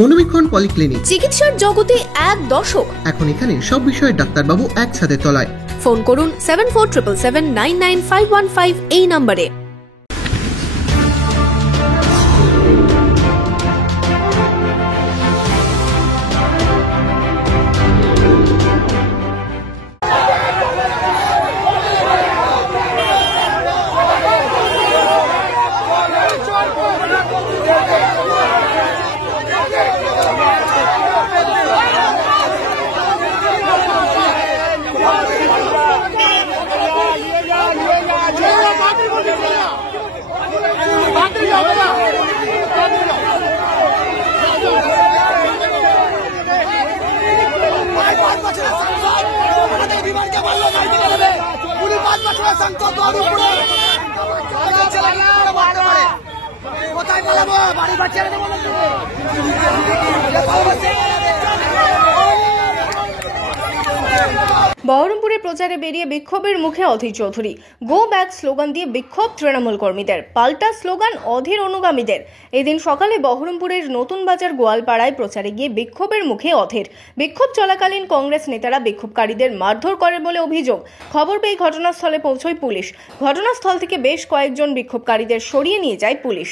মনোবীক্ষণ polyclinic, চিকিৎসার জগতে এক দশক। এখন এখানে সব বিষয়ে ডাক্তারবাবু একসাথে তলায়। ফোন করুন 7477799515 এই নম্বরে। বহরমপুরে প্রচারে বেরিয়ে বিক্ষোভের মুখে Adhir Chowdhury. Go back slogan দিয়ে বিক্ষোভ তৃণমূল কর্মীদের, পাল্টা স্লোগান অধীর অনুগামীদের। এদিন সকালে বহরমপুরের নতুন বাজার গোয়ালপাড়ায় প্রচারে গিয়ে বিক্ষোভের মুখে অধীর। বিক্ষোভ চলাকালীন কংগ্রেস নেতারা বিক্ষোভকারীদের মারধর করে বলে অভিযোগ। খবর পেয়ে ঘটনাস্থলে পৌঁছয় পুলিশ। ঘটনাস্থল থেকে বেশ কয়েকজন বিক্ষোভকারীদের সরিয়ে নিয়ে যায় পুলিশ।